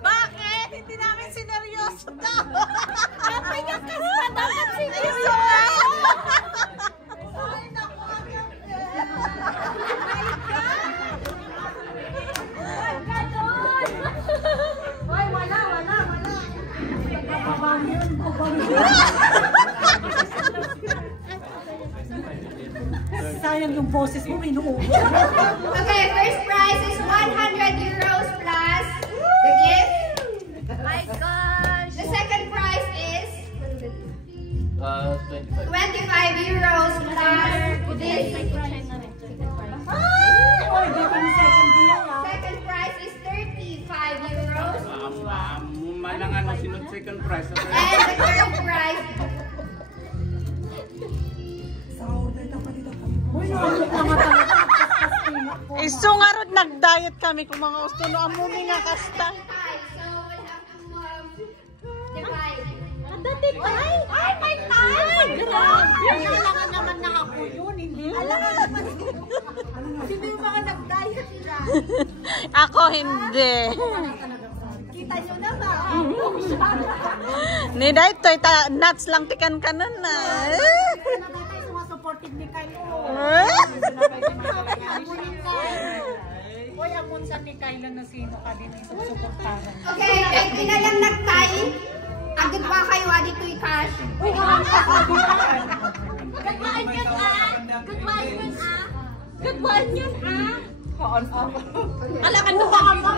Bakit? Hindi namin sineryoso daw. Dapat yung kasta dapat sineryoso. Ay, naku. Ay, wala. Sayang yung boses mo, minuubo. Okay, first prize is 100 euros plus the gift. My gosh. The second prize is 25. 25 euros plus this. Oy, dito yung second bilang ah. Second prize is 35 euros. Malangan na sinod second prize. And the third prize, Isungarod nag-diet kami kung mga gusto no amumi nga kasta. so we'll have to divide. Ay, may time! Grabe! Alangan naman na ako yun, hindi. Alangan naman. Sino yung mga nag-diet dyan? Ako hindi. Kita nyo na ba? Ni dahito, nuts lang tikan ka nun na. Supportive ni Kylo. Uy, amon sa ni Kylo na sino ka din yung suportahan. Okay, kahit pinalang nagtay, agad pa kayo, dito i-cash. Uy, gagawin yun ah! Gagawin yun ah! Gagawin yun ah! Alakan mo baka mo!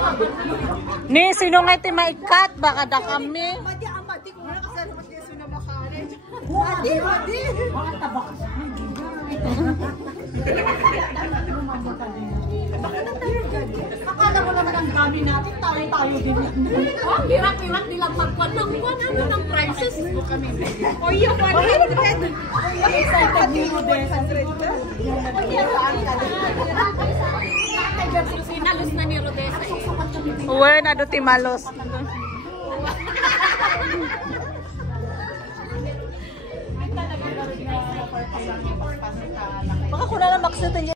Ni, sino nga iti maikat? Baka da kami. Madi, amadi ko na kasi naman yeso na makari. Madi! Baka tabak. Akala mo naman ang dami natin, tayo din. Oh, birak-birak nilang magkwan ng kwan. Ano ng prices? O yung 100. Excited ni Rodessa. O yung saan ka din. Sinalos na ni Rodessa eh. Uwe, nado timalos. Baka ko na lang maksutan